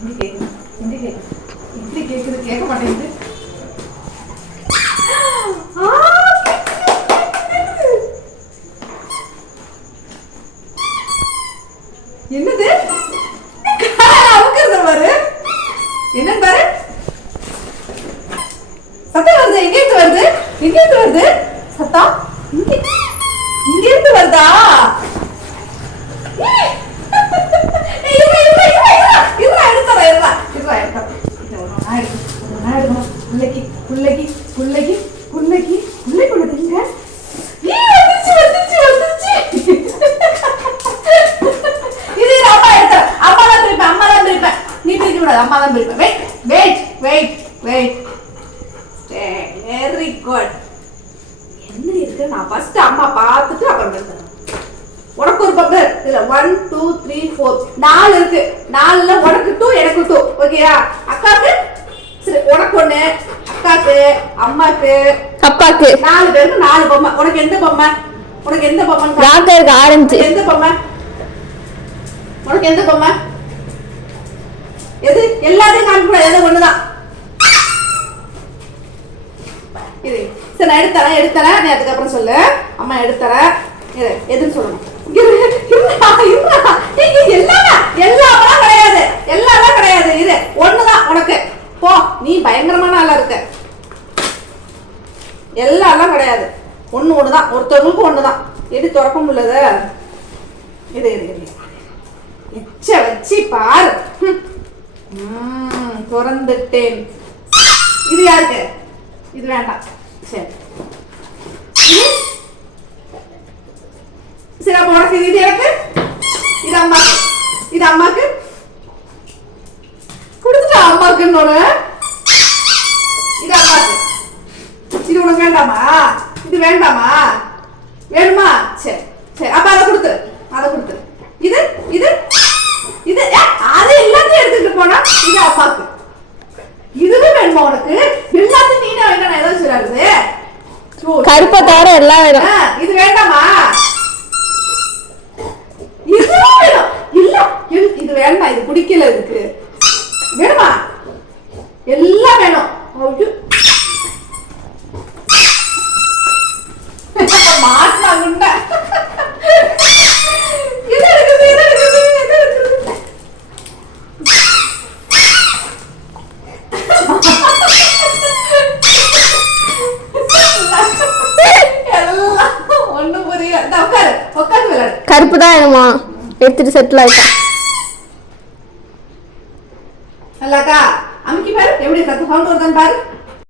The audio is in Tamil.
இப்படி கேக்குது கேட்க மாட்டேங்குது. என்னது அவுக்குறது பாரு, என்னன்னு பாரு. சத்தம் வருது, எங்க இருந்து வருது, எங்க இருந்து வருது சத்தம்? இங்க இருந்து வருதா? Very good. என்ன இருக்கு நான் ஃபர்ஸ்ட் அம்மா பார்த்துட்டு அப்புறம் பேசுறேன். உனக்கு ஒரு பக்கம் இல்ல 1 2 3 4 4 இருக்கு. 4ல உனக்கு 2 எனக்கு 2. ஓகேயா? அக்காக்கு சரி, உனக்கு 1, அக்காக்கு, அம்மாக்கு, அப்பாக்கு 4 பேருக்கு 4 பொம்மை. உனக்கு எந்த பொம்மை? உனக்கு எந்த பொம்மை? ராக்கா இருக்கு ஆரஞ்சு. எந்த பொம்மை? உனக்கு எந்த பொம்மை? எது? எல்லாத்தையும் காமிக்க கூடாது, எது ஒண்ணுதான். இது சரி, நான் எடுத்தறேன் நீ அதுக்கப்புறம் சொல்லு. அம்மா எடுத்தறேன். இது எதுன்னு சொல்லணும். எல்லாமே கிடையாது, எல்லாமே கிடையாது. இது ஒண்ணுதான் உனக்கு. போ, நீ பயங்கரமான ஆளா இருக்க. எல்லாம் கிடையாது, ஒண்ணுதான். ஒருத்தவங்களுக்கு ஒண்ணுதான். எது திறக்க முடியல. இது இது எச்ச வச்சு பாரு. திறந்துட்டேன். இது யாருக்கு? இது வேண்டாம். சரி சரி, அப்ப உனக்கு இது எனக்கு, இது அம்மாக்கு, இது அம்மாக்கு கொடுத்துட்டா. அம்மாக்குன்னு இது அம்மாக்கு. இது உனக்கு வேண்டாமா? இது வேண்டாமா? வேணுமா? சரி சரி, அப்ப அதை கொடுத்து, அதை கொடுத்து. இது இது இது அது எல்லாத்தையும் எடுத்துட்டு போனா இது அம்மாக்கு. இதுவும் வேணுமா உனக்கு? எல்லாத்தையும் நீனே வேண்டாம். நான் ஏதாவது சொல்றாரு கருப்பை தவிர எல்லாம் வேணும். இது வேண்டாமா? இதுவும் வேணும். இல்ல இது வேண்டாம், இது பிடிக்கல. இதுக்கு வேணுமா? எல்லாம் வேணும். மாட்டாங்க. இது இருக்குது, இது இருக்குது, இது இருக்குது. கருப்பு தான் வேணுமா? எடுத்துட்டு செட்டில் ஆயிட்டேன். நல்லாக்கா அமுக்கி பாரு, எப்படி சத்து சவுண்ட் வருதுன்னு பாரு.